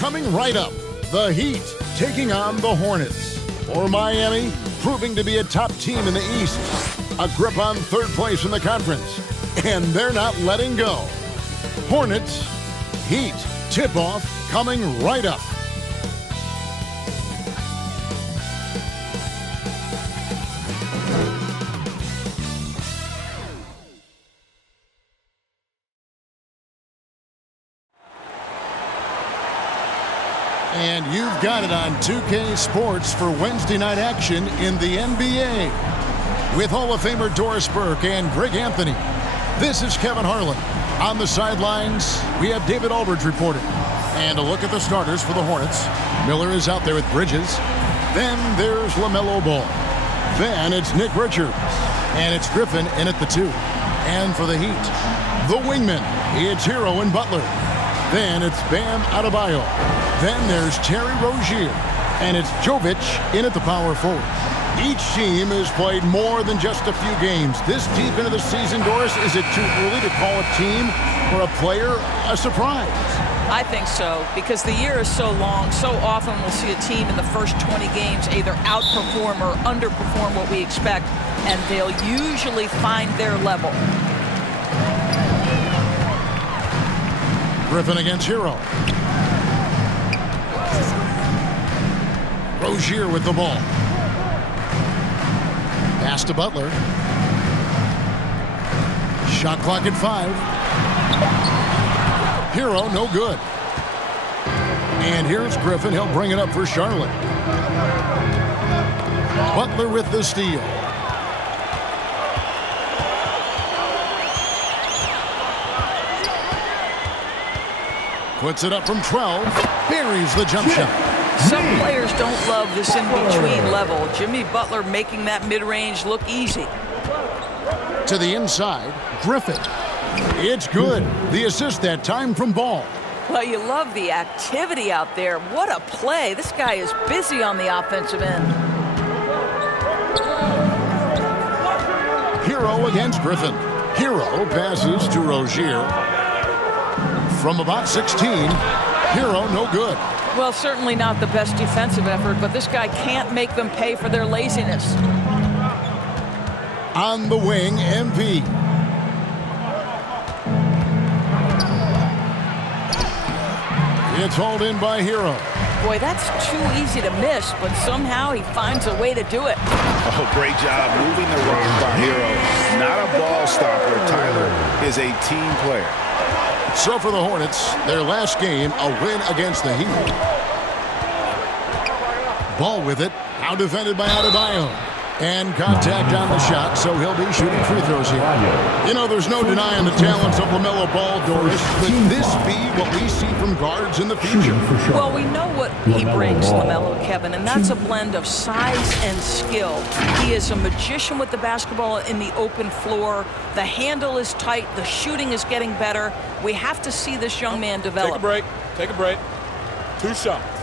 coming right up. The Heat taking on the Hornets. For Miami, proving to be a top team in the East. A grip on third place in the conference. And they're not letting go. Hornets, Heat, tip-off coming right up. And you've got it on 2K Sports for Wednesday night action in the NBA. With Hall of Famer Doris Burke and Greg Anthony. This is Kevin Harlan. On the sidelines, we have David Aldridge reporting. And a look at the starters for the Hornets. Miller is out there with Bridges. Then there's LaMelo Ball. Then it's Nick Richards. And it's Griffin in at the 2. And for the Heat, the wingman, it's Hero and Butler. Then it's Bam Adebayo. Then there's Terry Rozier. And it's Jovic in at the power forward. Each team has played more than just a few games. This deep into the season, Doris, is it too early to call a team or a player a surprise? I think so, because the year is so long. So often we'll see a team in the first 20 games either outperform or underperform what we expect, and they'll usually find their level. Griffin against Hero. Rozier with the ball. Pass to Butler. Shot clock at 5. Hero, no good. And here's Griffin. He'll bring it up for Charlotte. Butler with the steal. Puts it up from 12. Buries the jump shot. Some players don't love this in-between level. Jimmy Butler making that mid-range look easy. To the inside, Griffin. It's good. The assist that time from Ball. Well, you love the activity out there. What a play. This guy is busy on the offensive end. Hero against Griffin. Hero passes to Rozier. From about 16, Hero no good. Well, certainly not the best defensive effort, but this guy can't make them pay for their laziness. On the wing, MP. It's hauled in by Hero. Boy, that's too easy to miss, but somehow he finds a way to do it. Oh, great job moving the rock by Hero. Not a ball stopper. Tyler is a team player. So for the Hornets, their last game, a win against the Heat. Ball with it, out defended by Adebayo. And contact on the shot, so he'll be shooting free throws here. You know, there's no denying the talents of LaMelo Ball, Doris. Could this be what we see from guards in the future? Well, we know what he brings, LaMelo, Kevin, and that's a blend of size and skill. He is a magician with the basketball in the open floor. The handle is tight. The shooting is getting better. We have to see this young man develop. Take a break. Take a break. 2 shots.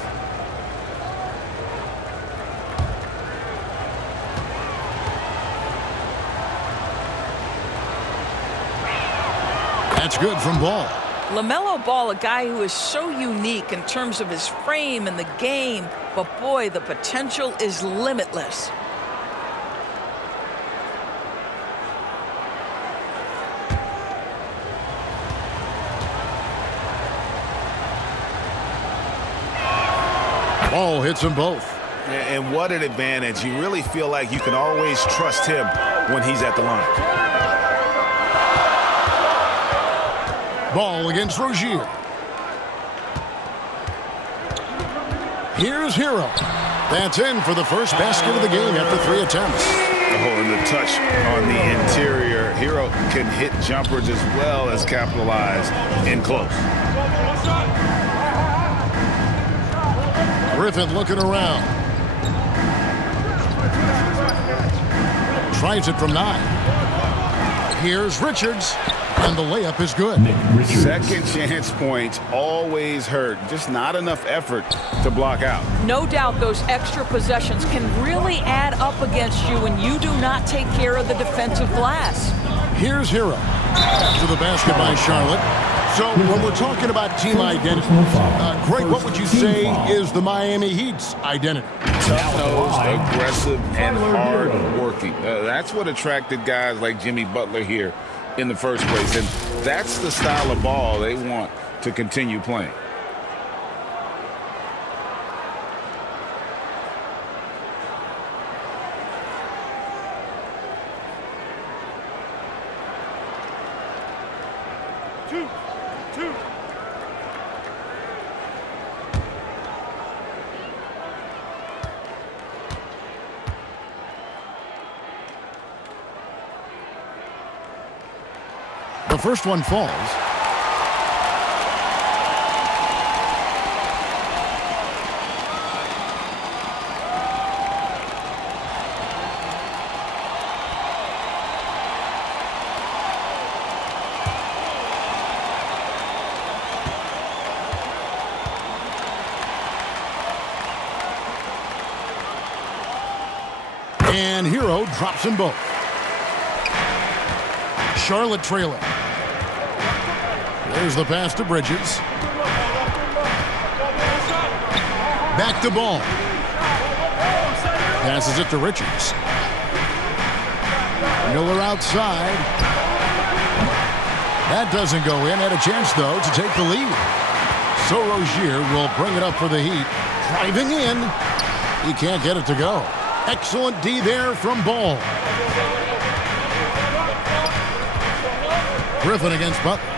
That's good from Ball. LaMelo Ball, a guy who is so unique in terms of his frame and the game, but boy, the potential is limitless. Ball hits them both. And what an advantage. You really feel like you can always trust him when he's at the line. Ball against Rozier. Here's Hero. That's in for the first basket of the game after 3 attempts. Oh, and the touch on the interior. Hero can hit jumpers as well as capitalize in close. Griffin looking around. Tries it from 9. Here's Richards. And the layup is good. Second chance points always hurt. Just not enough effort to block out. No doubt those extra possessions can really add up against you when you do not take care of the defensive glass. Here's Hero. To the basket by Charlotte. So when we're talking about team identity, Greg, what would you say is the Miami Heat's identity? Tough-nosed, aggressive, and hard-working. That's what attracted guys like Jimmy Butler here in the first place. And that's the style of ball they want to continue playing. The first one falls. And Hero drops them both. Charlotte trailing. There's the pass to Bridges. Back to Ball. Passes it to Richards. Miller outside. That doesn't go in. Had a chance, though, to take the lead. So Rozier will bring it up for the Heat. Driving in. He can't get it to go. Excellent D there from Ball. Griffin against Butler.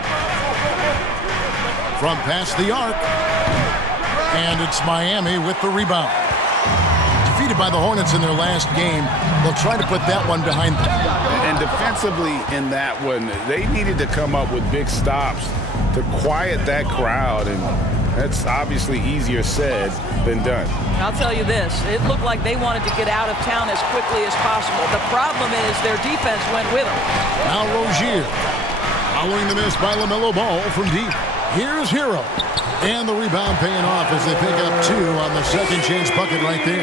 From past the arc. And it's Miami with the rebound. Defeated by the Hornets in their last game. They'll try to put that one behind them. And defensively in that one, they needed to come up with big stops to quiet that crowd. And that's obviously easier said than done. I'll tell you this. It looked like they wanted to get out of town as quickly as possible. The problem is their defense went with them. Now Rozier. Following the miss by LaMelo Ball from deep. Here's Hero. And the rebound paying off as they pick up 2 on the second chance bucket right there.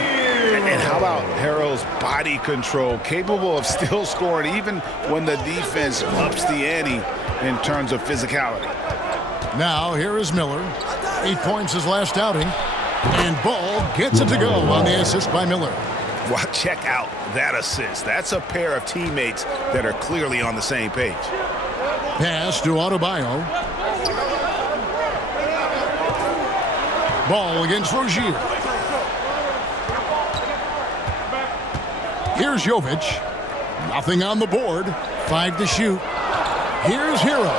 And how about Hero's body control, capable of still scoring even when the defense ups the ante in terms of physicality. Now here is Miller. 8 points his last outing. And Ball gets it to go on the assist by Miller. Well, check out that assist. That's a pair of teammates that are clearly on the same page. Pass to Adebayo. Ball against Rozier. Here's Jovic. Nothing on the board. 5 to shoot. Here's Hero.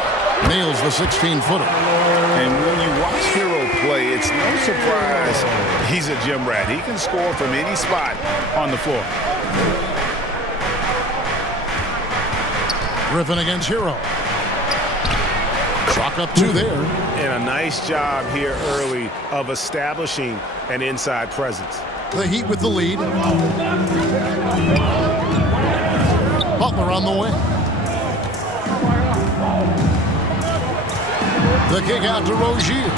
Nails the 16-footer. And when you watch Hero play, it's no surprise he's a gym rat. He can score from any spot on the floor. Griffin against Hero. Chalk up 2 there. And a nice job here early of establishing an inside presence. The Heat with the lead. Butler on the way. The kick out to Rozier.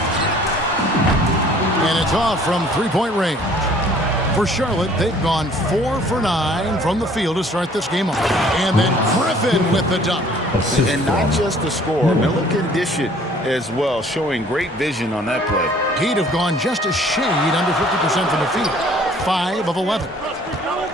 And it's off from 3-point range. For Charlotte, they've gone 4 for 9 from the field to start this game off. And then Griffin with the dunk. And not just the score. Miller can dish it as well, showing great vision on that play. Heat have gone just a shade under 50% from the field. 5 of 11.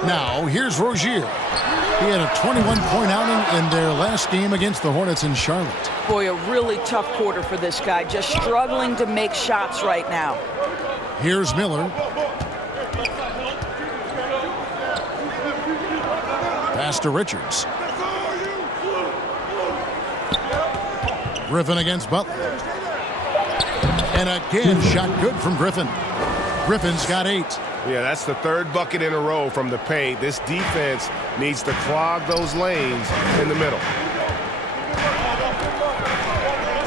Now, here's Rozier. He had a 21-point outing in their last game against the Hornets in Charlotte. Boy, a really tough quarter for this guy. Just struggling to make shots right now. Here's Miller. Pass to Richards. Griffin against Butler. And again, shot good from Griffin. Griffin's got 8. Yeah, that's the 3rd bucket in a row from the paint. This defense needs to clog those lanes in the middle.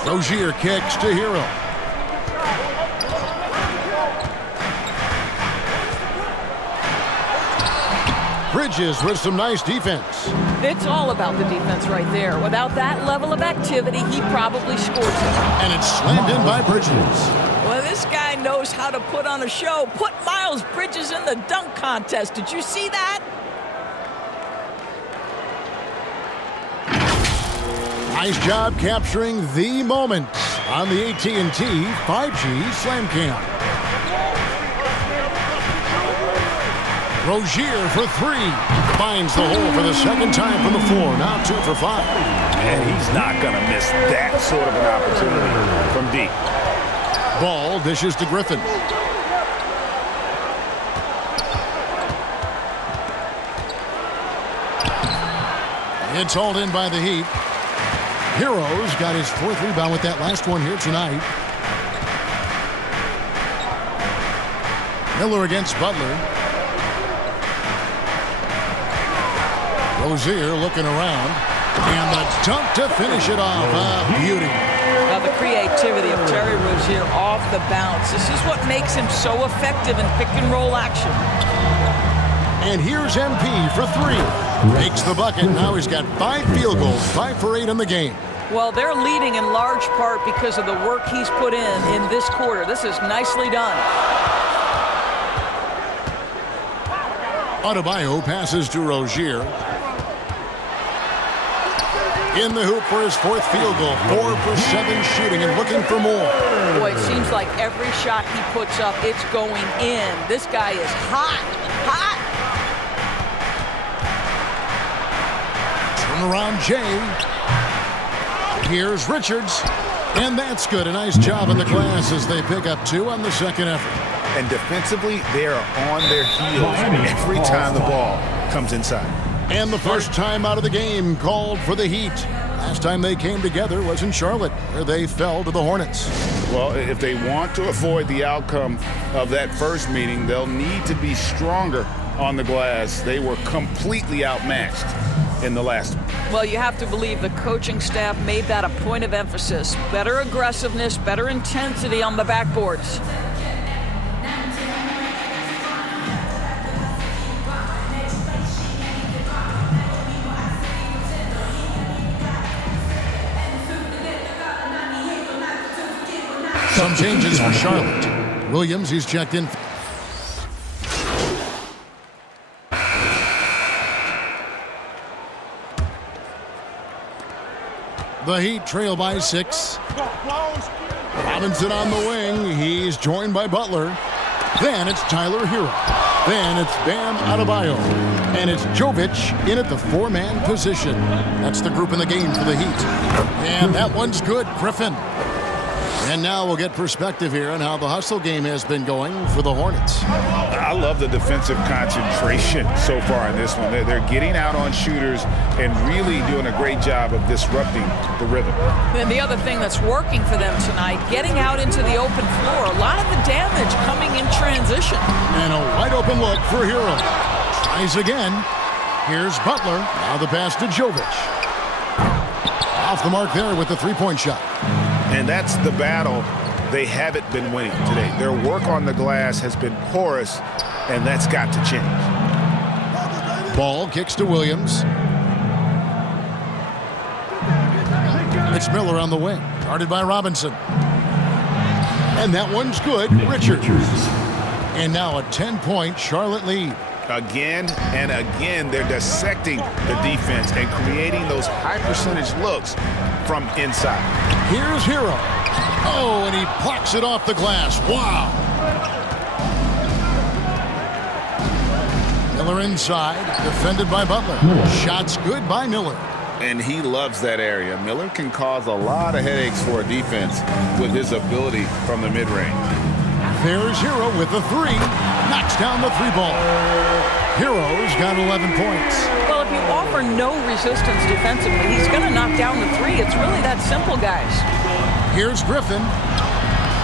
Rozier kicks to Hero. Bridges with some nice defense. It's all about the defense right there. Without that level of activity, he probably scores it. And it's slammed in by Bridges. Well, this guy knows how to put on a show. Put Miles Bridges in the dunk contest. Did you see that? Nice job capturing the moment on the AT&T 5G Slam Cam. Rozier for three. Finds the hole for the second time from the floor. Now 2 for 5. And he's not going to miss that sort of an opportunity from deep. Ball dishes to Griffin. It's hauled in by the Heat. Heroes got his 4th rebound with that last one here tonight. Miller against Butler. Rozier looking around. And the dunk to finish it off. Beauty. Now the creativity of Terry Rozier off the bounce. This is what makes him so effective in pick-and-roll action. And here's MP for 3. Makes the bucket. Now he's got 5 field goals, 5 for 8 in the game. Well, they're leading in large part because of the work he's put in this quarter. This is nicely done. Adebayo passes to Rozier. In the hoop for his 4th field goal. 4 for 7 shooting and looking for more. Boy, it seems like every shot he puts up, it's going in. This guy is hot, hot. Around Jay. Here's Richards. And that's good. A nice job in the glass as they pick up 2 on the second effort. And defensively, they are on their heels every time the ball comes inside. And the first time out of the game called for the Heat. Last time they came together was in Charlotte, where they fell to the Hornets. Well, if they want to avoid the outcome of that first meeting, they'll need to be stronger on the glass. They were completely outmatched in the last one. Well, you have to believe the coaching staff made that a point of emphasis. Better aggressiveness, better intensity on the backboards. Some changes for Charlotte. Williams, he's checked in. The Heat trail by 6. Robinson on the wing. He's joined by Butler. Then it's Tyler Hero. Then it's Bam Adebayo. And it's Jovic in at the 4-man position. That's the group in the game for the Heat. And that one's good. Griffin. And now we'll get perspective here on how the hustle game has been going for the Hornets. I love the defensive concentration so far in this one. They're getting out on shooters and really doing a great job of disrupting the rhythm. And the other thing that's working for them tonight, getting out into the open floor. A lot of the damage coming in transition. And a wide open look for Hero. Tries again. Here's Butler. Now the pass to Jovic. Off the mark there with the 3-point shot. And that's the battle they haven't been winning today. Their work on the glass has been porous, and that's got to change. Ball kicks to Williams. It's Miller on the wing, guarded by Robinson. And that one's good. Richards. And now a 10-point Charlotte lead. Again and again, they're dissecting the defense and creating those high-percentage looks from inside. Here's Hero. Oh, and he plucks it off the glass. Wow. Miller inside, defended by Butler. Shots good by Miller. And he loves that area. Miller can cause a lot of headaches for a defense with his ability from the mid-range. There's Hero with the 3. Knocks down the 3-ball. Hero's got 11 points. Well, if you offer no resistance defensively, he's going to knock down the 3. It's really that simple, guys. Here's Griffin.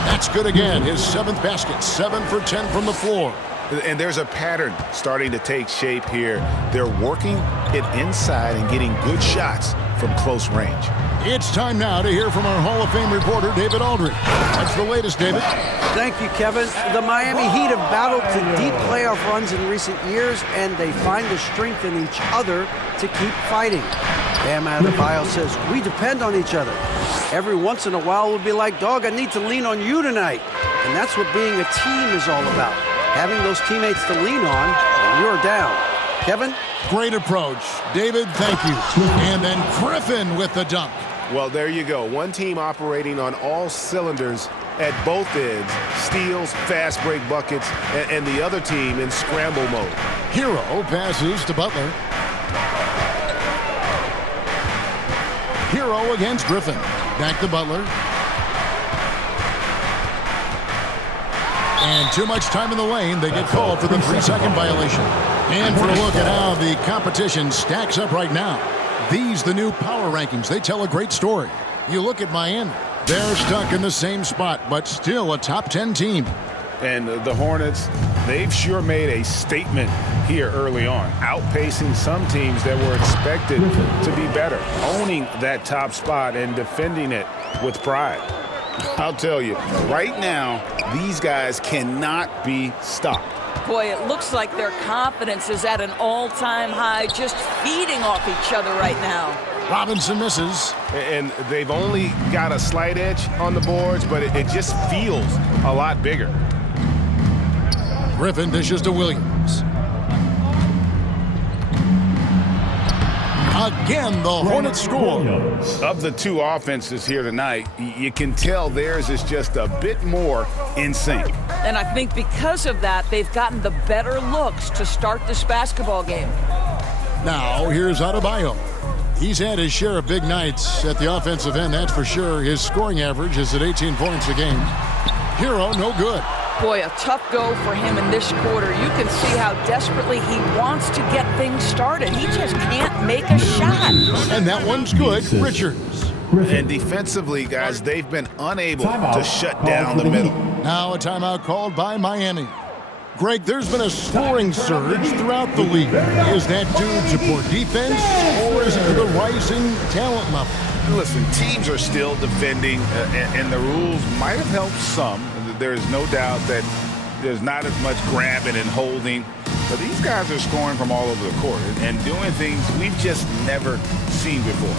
That's good again. His 7th basket. 7 for 10 from the floor. And there's a pattern starting to take shape here. They're working it inside and getting good shots from close range. It's time now to hear from our Hall of Fame reporter, David Aldridge. What's the latest, David? Thank you, Kevin. The Miami Heat have battled to deep playoff runs in recent years, and they find the strength in each other to keep fighting. Bam Adebayo says, we depend on each other. Every once in a while, we'll be like, dog, I need to lean on you tonight. And that's what being a team is all about. Having those teammates to lean on when you're down. Kevin? Great approach. David, thank you. And then Griffin with the dunk. Well, there you go. One team operating on all cylinders at both ends. Steals, fast break buckets, and the other team in scramble mode. Hero passes to Butler. Hero against Griffin. Back to Butler. And too much time in the lane. They get called for the 3-second violation. And for a look at how the competition stacks up right now. These, the new power rankings, they tell a great story. You look at Miami. They're stuck in the same spot, but still a top 10 team. And the Hornets, they've sure made a statement here early on, outpacing some teams that were expected to be better, owning that top spot and defending it with pride. I'll tell you, right now, these guys cannot be stopped. Boy, it looks like their confidence is at an all-time high, just feeding off each other right now. Robinson misses. And they've only got a slight edge on the boards, but it just feels a lot bigger. Griffin dishes to Williams. Again, the Hornets score. Of the two offenses here tonight, you can tell theirs is just a bit more in sync. And I think because of that, they've gotten the better looks to start this basketball game. Now, here's Adebayo. He's had his share of big nights at the offensive end, that's for sure. His scoring average is at 18 points a game. Hero, no good. Boy, a tough go for him in this quarter. You can see how desperately he wants to get things started. He just can't make a shot. And that one's good. Richards. And defensively, guys, they've been unable to shut down the middle. Now a timeout called by Miami. Greg, there's been a scoring surge throughout the league. Is that due to poor defense, or is it the rising talent level? Listen, teams are still defending, and the rules might have helped some. There is no doubt that there's not as much grabbing and holding. But these guys are scoring from all over the court and doing things we've just never seen before.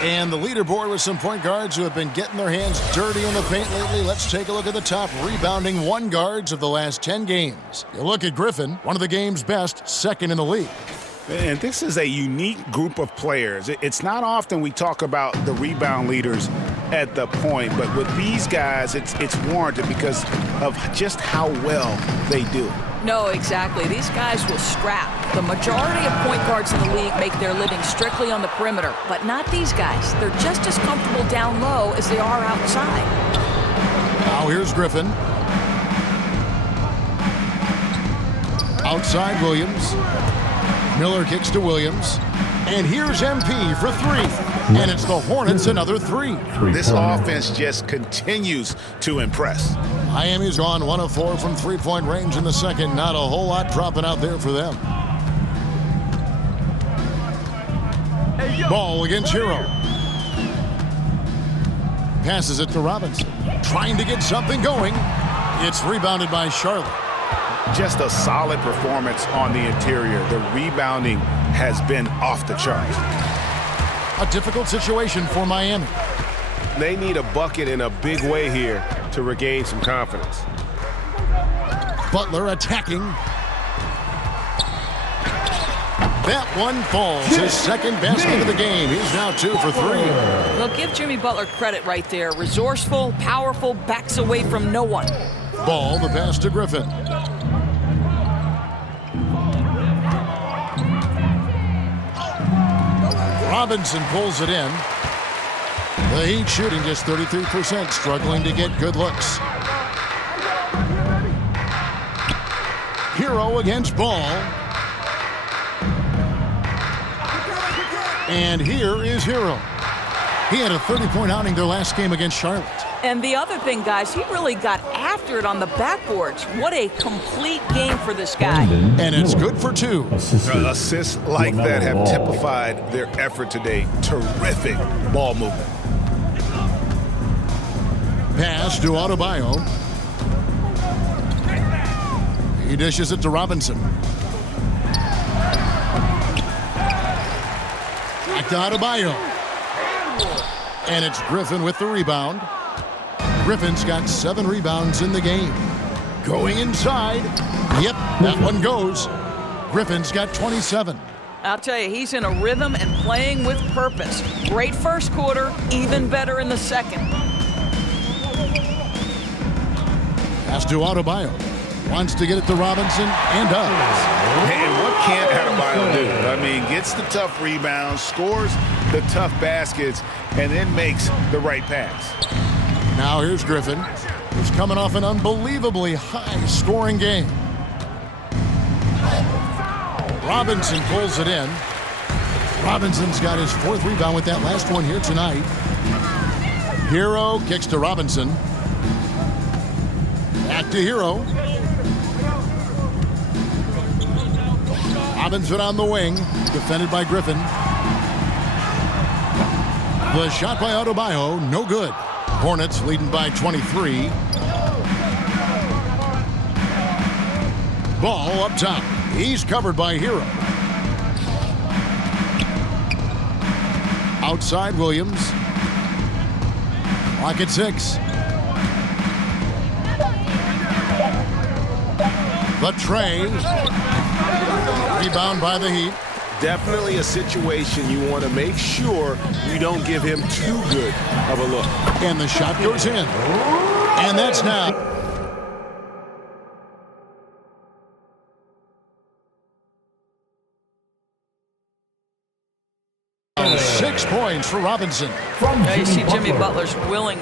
And the leaderboard with some point guards who have been getting their hands dirty in the paint lately. Let's take a look at the top rebounding one guards of the last 10 games. You look at Griffin, one of the game's best, second in the league. And this is a unique group of players. It's not often we talk about the rebound leaders at the point, but with these guys, it's warranted because of just how well they do. No, exactly. These guys will scrap. The majority of point guards in the league make their living strictly on the perimeter, but not these guys. They're just as comfortable down low as they are outside. Now here's Griffin. Outside Williams. Miller kicks to Williams. And here's MP for three. And it's the Hornets another three. This offense just continues to impress. Miami's gone 1 of 4 from three-point range in the second. Not a whole lot dropping out there for them. Ball against Hero. Passes it to Robinson. Trying to get something going. It's rebounded by Charlotte. Just a solid performance on the interior. The rebounding has been off the charts. A difficult situation for Miami. They need a bucket in a big way here to regain some confidence. Butler attacking. That one falls. His second basket of the game. He's now 2 for 3. Well, give Jimmy Butler credit right there. Resourceful, powerful, backs away from no one. Ball, the pass to Griffin. Robinson pulls it in. The Heat shooting just 33%, struggling to get good looks. Hero against Ball. And here is Hero. He had a 30-point outing their last game against Charlotte. And the other thing, guys, he really got after it on the backboards. What a complete game for this guy. And it's good for 2. Assists like that have typified their effort today. Terrific ball movement. Pass to Adebayo. He dishes it to Robinson. Back to Adebayo. And it's Griffin with the rebound. Griffin's got 7 rebounds in the game. Going inside. Yep, that one goes. Griffin's got 27. I'll tell you, he's in a rhythm and playing with purpose. Great first quarter, even better in the second. Pass to Adebayo. Wants to get it to Robinson and does. And what can't Adebayo do? I mean, gets the tough rebounds, scores the tough baskets, and then makes the right pass. Now here's Griffin, who's coming off an unbelievably high-scoring game. Robinson pulls it in. Robinson's got his 4th rebound with that last one here tonight. Hero kicks to Robinson. Back to Hero. Robinson on the wing, defended by Griffin. The shot by Adebayo, no good. Hornets leading by 23. Ball up top. He's covered by Hero. Outside Williams. Clock at 6. The tray. Rebound by the Heat. Definitely a situation you want to make sure you don't give him too good of a look. And the shot goes in. And that's now. Oh, 6 points for Robinson. Now you see Jimmy Butler's willing.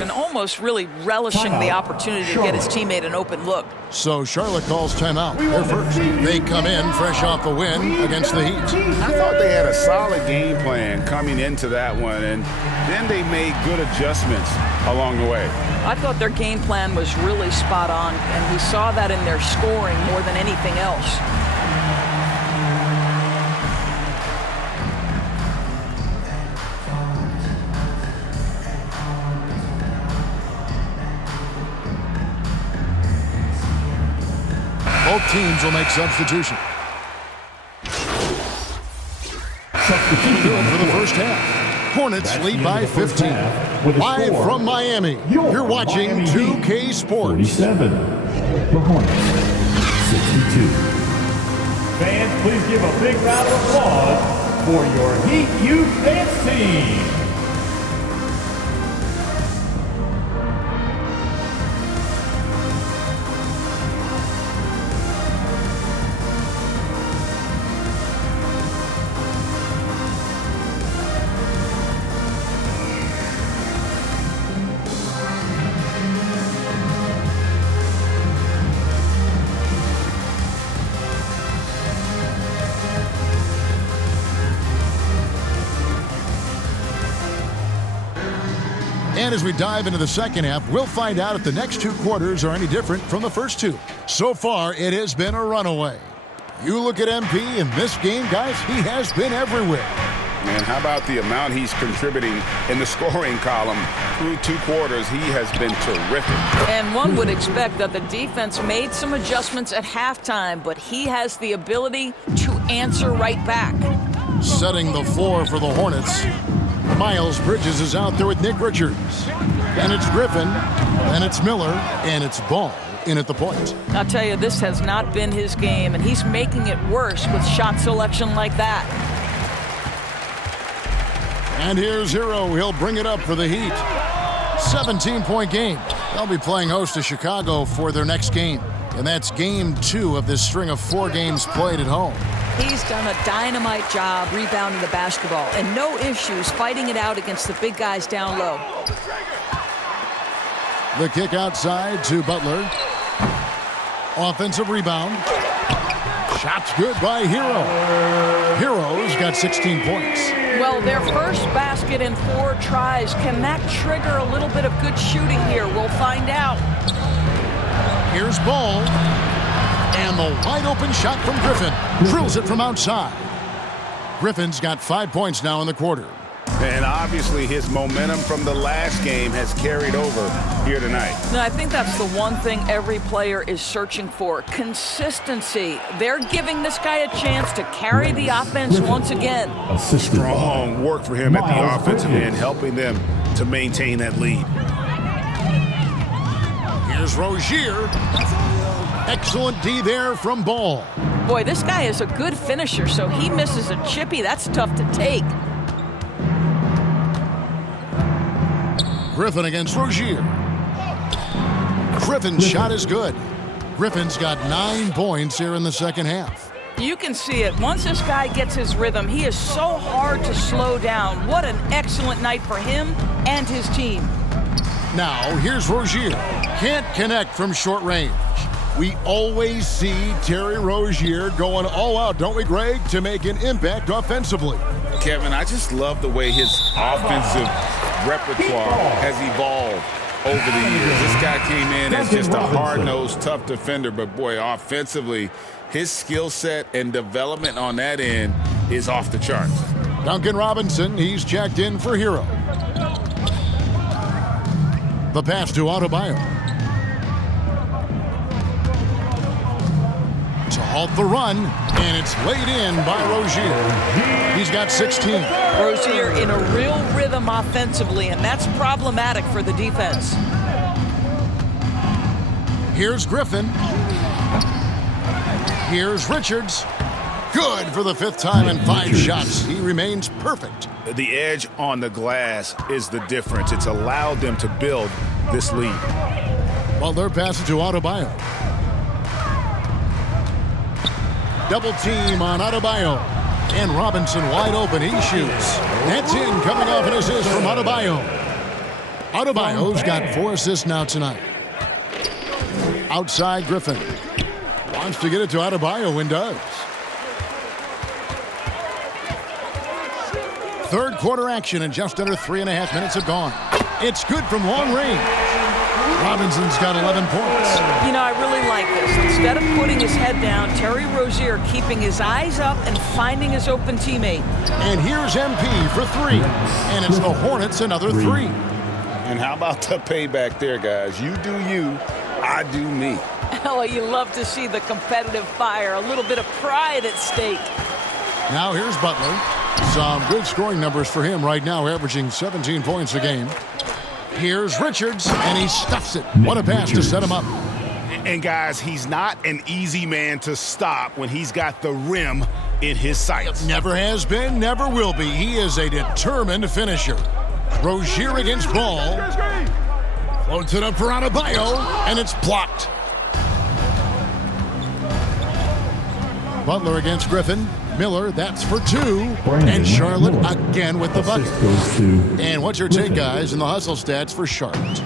And almost really relishing the opportunity to get his teammate an open look. So Charlotte calls timeout. They're first. They come in fresh off a win against the Heat. I thought they had a solid game plan coming into that one, and then they made good adjustments along the way. I thought their game plan was really spot on, and we saw that in their scoring more than anything else. Both teams will make substitution. For the first half, Hornets lead by 15. Live from Miami, you're watching 2K Sports. 47. The Hornets, 62. Fans, please give a big round of applause for your Heat Youth Dance Team. And as we dive into the second half, we'll find out if the next two quarters are any different from the first two. So far, it has been a runaway. You look at MP in this game, guys, he has been everywhere. And how about the amount he's contributing in the scoring column? Through two quarters, he has been terrific. And one would expect that the defense made some adjustments at halftime, but he has the ability to answer right back. Setting the floor for the Hornets, Miles Bridges is out there with Nick Richards. And it's Griffin, and it's Miller, and it's Ball in at the point. I'll tell you, this has not been his game, and he's making it worse with shot selection like that. And here's Hero. He'll bring it up for the Heat. 17-point game. They'll be playing host to Chicago for their next game. And that's game 2 of this string of 4 games played at home. He's done a dynamite job rebounding the basketball and no issues fighting it out against the big guys down low. The kick outside to Butler. Offensive rebound. Shot's good by Hero. Hero's got 16 points. Well, their first basket in 4 tries. Can that trigger a little bit of good shooting here? We'll find out. Here's Ball. And the wide open shot from Griffin. Drills it from outside. Griffin's got 5 points now in the quarter. And obviously his momentum from the last game has carried over here tonight. Now, I think that's the one thing every player is searching for. Consistency. They're giving this guy a chance to carry the offense once again. Strong work for him at the offensive end, helping them to maintain that lead. Here's Rozier. Excellent D there from Ball. Boy, this guy is a good finisher, so he misses a chippy. That's tough to take. Griffin against Rozier. Griffin's shot is good. Griffin's got 9 points here in the second half. You can see it. Once this guy gets his rhythm, he is so hard to slow down. What an excellent night for him and his team. Now, here's Rozier. Can't connect from short range. We always see Terry Rozier going all out, don't we, Greg, to make an impact offensively. Kevin, I just love the way his offensive repertoire has evolved over the years. This guy came in as just a hard-nosed, tough defender, but boy, offensively, his skill set and development on that end is off the charts. Duncan Robinson, he's checked in for Hero. The pass to Adebayo. To halt the run, and it's laid in by Rozier. He's got 16. Rozier in a real rhythm offensively, and that's problematic for the defense. Here's Griffin. Here's Richards. Good for the 5th time in 5 shots. He remains perfect. The edge on the glass is the difference. It's allowed them to build this lead. Butler passes to Adebayo. Double team on Adebayo. And Robinson wide open. He shoots. That's in, coming off an assist from Adebayo. Adebayo's got 4 assists now tonight. Outside Griffin. Wants to get it to Adebayo and does. Third quarter action and just under 3.5 minutes have gone. It's good from long range. Robinson's got 11 points. You know, I really like this. Instead of putting his head down, Terry Rozier keeping his eyes up and finding his open teammate. And here's MP for 3. And it's the Hornets another 3. And how about the payback there, guys? You do you, I do me. Well, you love to see the competitive fire, a little bit of pride at stake. Now here's Butler. Some good scoring numbers for him right now, averaging 17 points a game. Here's Richards, and he stuffs it. What a pass to set him up. And guys, he's not an easy man to stop when he's got the rim in his sights. Never has been, never will be. He is a determined finisher. Rozier against Ball. Floats it up for Adebayo, and it's blocked. Butler against Griffin. Miller, that's for two. And Charlotte again with the bucket. And what's your take, guys, in the hustle stats for Charlotte?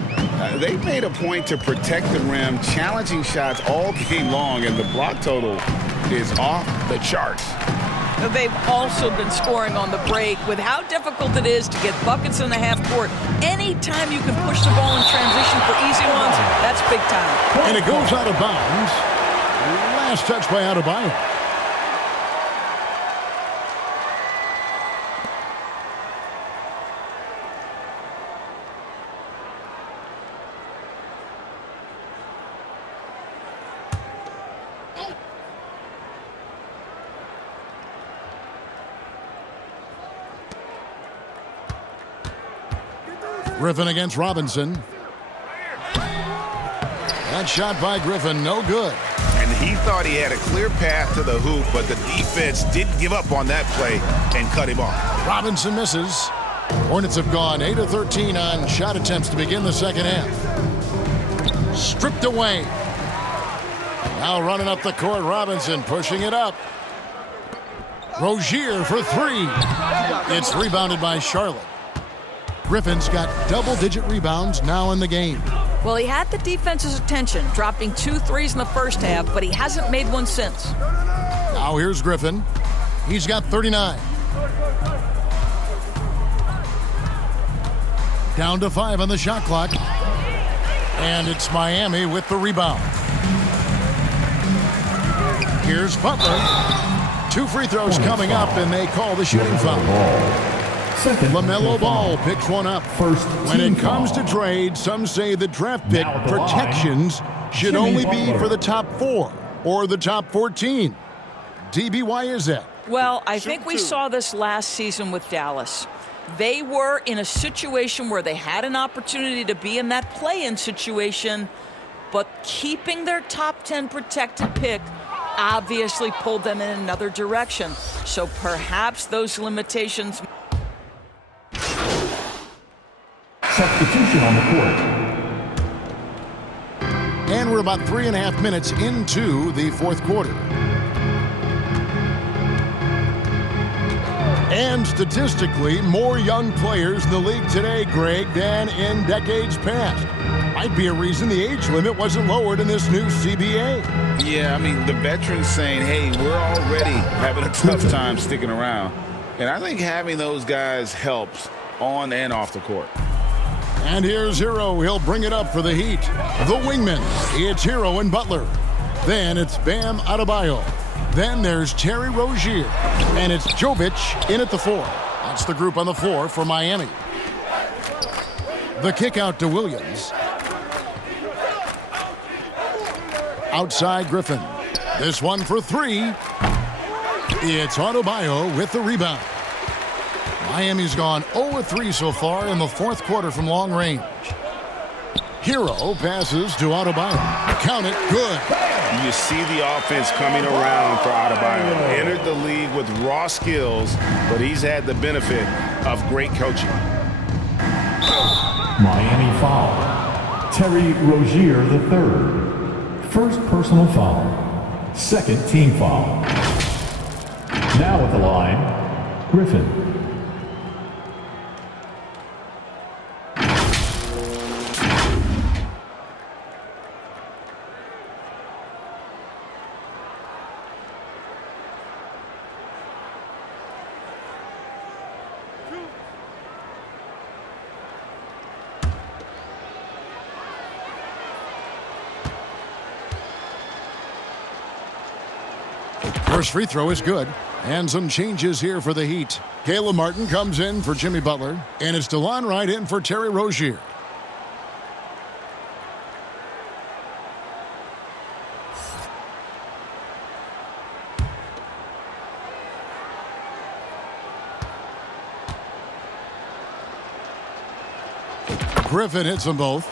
They've made a point to protect the rim, challenging shots all game long, and the block total is off the charts. They've also been scoring on the break. With how difficult it is to get buckets in the half court, anytime you can push the ball in transition for easy ones, that's big time. And it goes out of bounds. Last touch by Adebayo. Griffin against Robinson. That shot by Griffin, no good. And he thought he had a clear path to the hoop, but the defense didn't give up on that play and cut him off. Robinson misses. Hornets have gone 8 of 13 on shot attempts to begin the second half. Stripped away. Now running up the court, Robinson pushing it up. Rozier for three. It's rebounded by Charlotte. Griffin's got double-digit rebounds now in the game. Well, he had the defense's attention, dropping 2 threes in the first half, but he hasn't made one since. Now here's Griffin. He's got 39. Down to 5 on the shot clock. And it's Miami with the rebound. Here's Butler. 2 free throws coming up, and they call the shooting foul. LaMelo Ball picks one up. When it comes to trade, some say the draft pick protections should only be for the top 4 or the top 14. DB, why is that? Well, I think we saw this last season with Dallas. They were in a situation where they had an opportunity to be in that play-in situation, but keeping their top 10 protected pick obviously pulled them in another direction. So perhaps those limitations... Substitution on the court. And we're about 3.5 minutes into the fourth quarter. And statistically, more young players in the league today, Greg, than in decades past. Might be a reason the age limit wasn't lowered in this new CBA. Yeah, I mean, the veterans saying, hey, we're already having a tough time sticking around. And I think having those guys helps on and off the court. And here's Hero. He'll bring it up for the Heat. The wingmen. It's Hero and Butler. Then it's Bam Adebayo. Then there's Terry Rozier. And it's Jovic in at the 4. That's the group on the floor for Miami. The kick out to Williams. Outside Griffin. This one for 3. It's Adebayo with the rebound. Miami's gone 0-3 so far in the fourth quarter from long range. Hero passes to Adebayo. Count it, good. You see the offense coming around for Adebayo. Entered the league with raw skills, but he's had the benefit of great coaching. Miami foul. Terry Rozier III. First personal foul. Second team foul. Now at the line, Griffin. First free throw is good. And some changes here for the Heat. Caleb Martin comes in for Jimmy Butler. And it's DeLon Wright in for Terry Rozier. Griffin hits them both.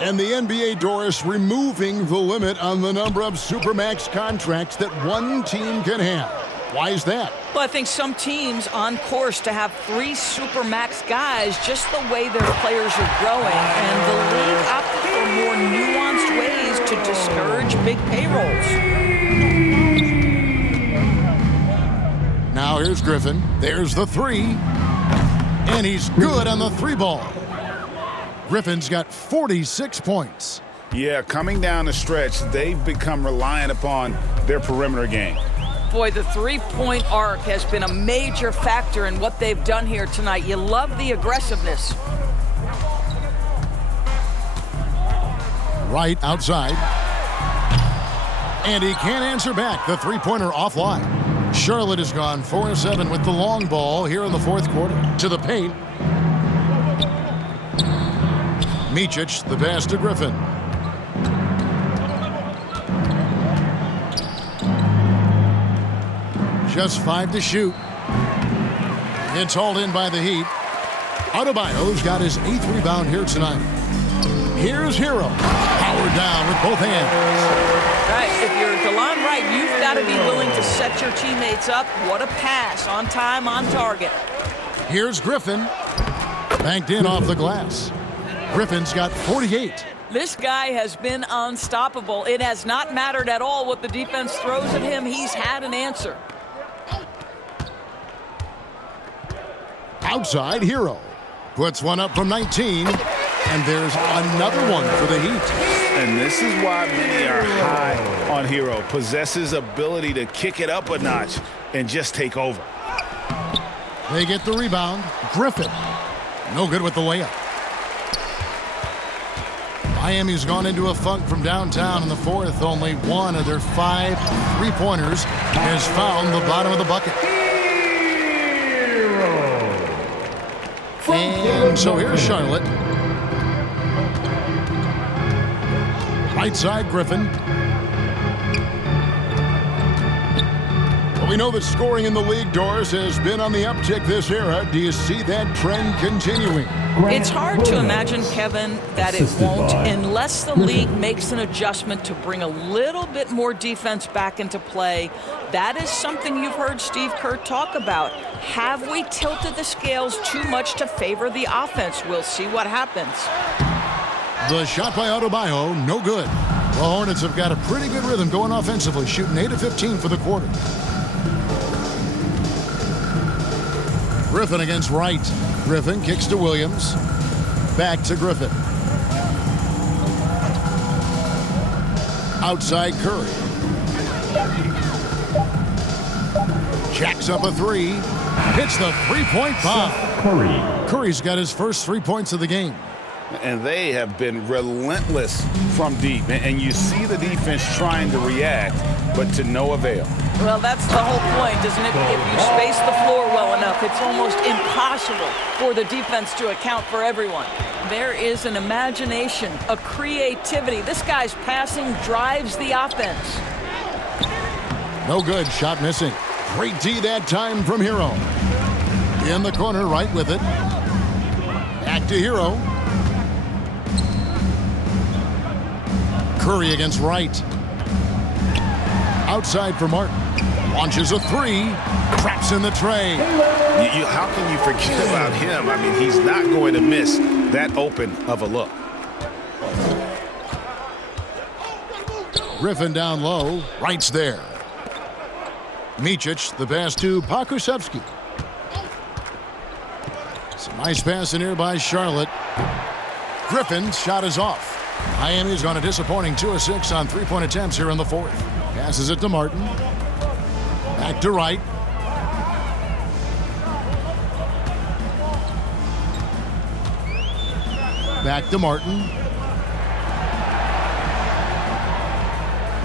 And the NBA, Doris, removing the limit on the number of Supermax contracts that one team can have. Why is that? Well, I think some teams on course to have 3 Supermax guys just the way their players are growing. And the league opted for more nuanced ways to discourage big payrolls. Now here's Griffin. There's the 3. And he's good on the 3-ball. Griffin's got 46 points. Yeah, coming down the stretch, they've become reliant upon their perimeter game. Boy, the 3-point arc has been a major factor in what they've done here tonight. You love the aggressiveness. Right outside. And he can't answer back. The 3-pointer offline. Charlotte has gone 4-7 with the long ball here in the 4th quarter. To the paint. Micic, the pass to Griffin. Just 5 to shoot. It's hauled in by the Heat. Adebayo's got his 8th rebound here tonight. Here's Hero. Powered down with both hands. Right, if you're DeLon Wright, you've got to be willing to set your teammates up. What a pass, on time, on target. Here's Griffin. Banked in off the glass. Griffin's got 48. This guy has been unstoppable. It has not mattered at all what the defense throws at him. He's had an answer. Outside, Hero. Puts one up from 19. And there's another one for the Heat. And this is why many are high on Hero. Possesses ability to kick it up a notch and just take over. They get the rebound. Griffin. No good with the layup. Miami's gone into a funk from downtown in the 4th. Only one of their 5 3-pointers has found the bottom of the bucket. And so here's Charlotte. Right side, Griffin. Well, we know that scoring in the league, Doris, has been on the uptick this era. Do you see that trend continuing? It's hard to imagine, Kevin, that it won't unless the league makes an adjustment to bring a little bit more defense back into play. That is something you've heard Steve Kerr talk about. Have we tilted the scales too much to favor the offense? We'll see what happens. The shot by Adebayo, no good. The Hornets have got a pretty good rhythm going offensively, shooting 8 of 15 for the quarter. Griffin against Wright. Griffin kicks to Williams. Back to Griffin. Outside Curry. Jacks up a 3. Hits the 3-point bomb. Curry's got his first 3 points of the game. And they have been relentless from deep. And you see the defense trying to react, but to no avail. Well, that's the whole point, isn't it? If you space the floor well enough, it's almost impossible for the defense to account for everyone. There is an imagination, a creativity. This guy's passing drives the offense. No good. Shot missing. Great D that time from Hero. In the corner, right with it. Back to Hero. Curry against Wright. Outside for Martin. Launches a 3. Traps in the tray. How can you forget about him? I mean, he's not going to miss that open of a look. Griffin down low. Wright's there. Micic, the pass to Pokusevski. Some nice pass in here by Charlotte. Griffin's shot is off. Miami's gone a disappointing 2 of 6 on 3-point attempts here in the 4th. Passes it to Martin. Back to Wright. Back to Martin.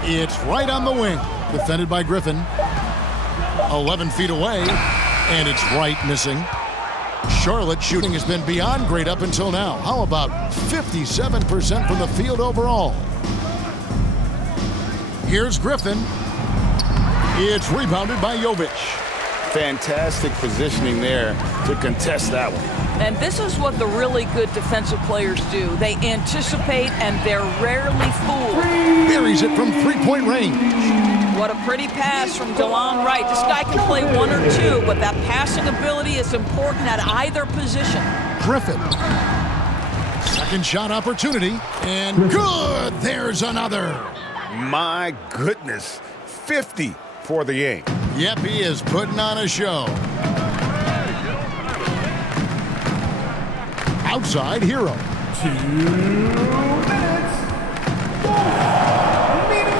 It's right on the wing. Defended by Griffin. 11 feet away. And it's Wright missing. Charlotte shooting has been beyond great up until now. How about 57% from the field overall? Here's Griffin. It's rebounded by Jovic. Fantastic positioning there to contest that one. And this is what the really good defensive players do. They anticipate, and they're rarely fooled. Buries it from three-point range. What a pretty pass from DeLon Wright. This guy can play one or two, but that passing ability is important at either position. Griffin. Second shot opportunity, and good. There's another. My goodness. 50 for the game. Yep, he is putting on a show. Outside Hero.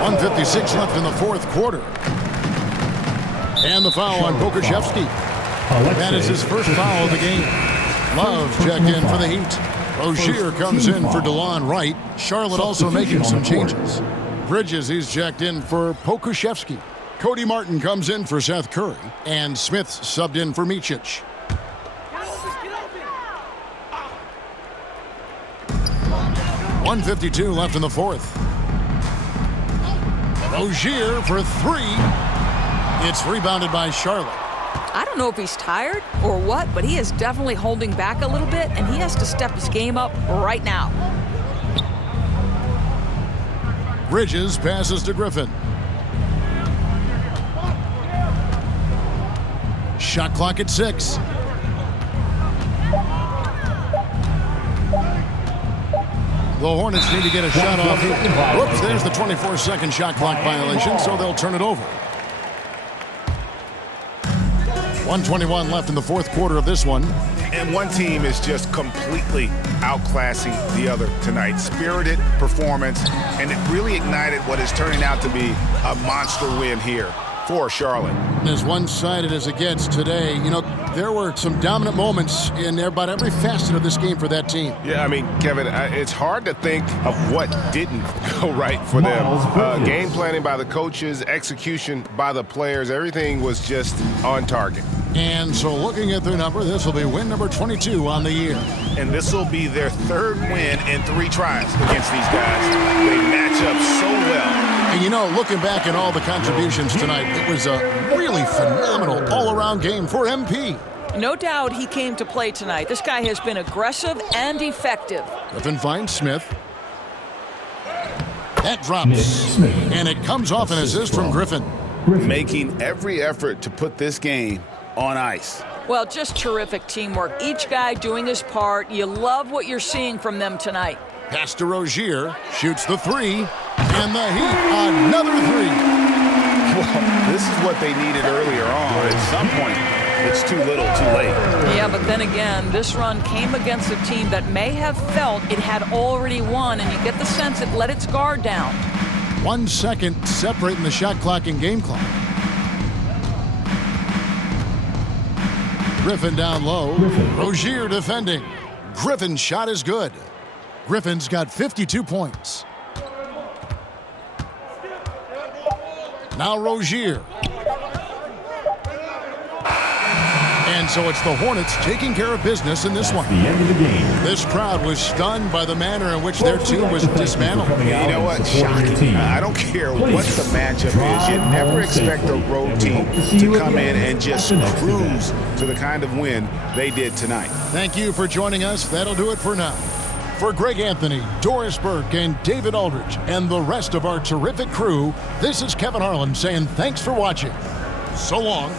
1:56 left in the fourth quarter. And the foul on Pokusevski. That is his first foul of the game. Love checked in for the Heat. Rozier comes in for DeLon Wright. Charlotte also making some changes. Bridges, he's checked in for Pokusevski. Cody Martin comes in for Seth Curry. And Smith subbed in for Micic. .152 left in the fourth. Rozier for three. It's rebounded by Charlotte. I don't know if he's tired or what, but he is definitely holding back a little bit, and he has to step his game up right now. Bridges passes to Griffin. Shot clock at 6. The Hornets need to get a shot off here. Whoops, there's the 24-second shot clock violation, so they'll turn it over. 1:21 left in the fourth quarter of this one. And one team is just completely outclassing the other tonight. Spirited performance, and it really ignited what is turning out to be a monster win here for Charlotte. As one-sided as it gets today, you know, there were some dominant moments in about every facet of this game for that team. Yeah, I mean, Kevin, it's hard to think of what didn't go right for them. Game planning by the coaches, execution by the players, everything was just on target. And so looking at their number, this will be win number 22 on the year. And this will be their third win in 3 tries against these guys. They match up so well. And you know, looking back at all the contributions tonight, it was a really phenomenal all-around game for MP. No doubt he came to play tonight. This guy has been aggressive and effective. Griffin finds Smith. That drops. And it comes off an assist from Griffin. Making every effort to put this game on ice. Well, just terrific teamwork. Each guy doing his part. You love what you're seeing from them tonight. Pass to Rozier. Shoots the 3. And the Heat, another 3. Well, this is what they needed earlier on. At some point, it's too little, too late. Yeah, but then again, this run came against a team that may have felt it had already won, and you get the sense it let its guard down. 1 second separating the shot clock and game clock. Griffin down low. Rozier defending. Griffin's shot is good. Griffin's got 52 points. Now Rozier. And so it's the Hornets taking care of business in this one. The end of the game. This crowd was stunned by the manner in which their team was dismantled. You know what? Shocking. I don't care what the matchup is. You never expect a road team to come in and just cruise to the kind of win they did tonight. Thank you for joining us. That'll do it for now. For Greg Anthony, Doris Burke, and David Aldridge, and the rest of our terrific crew, this is Kevin Harlan saying thanks for watching. So long.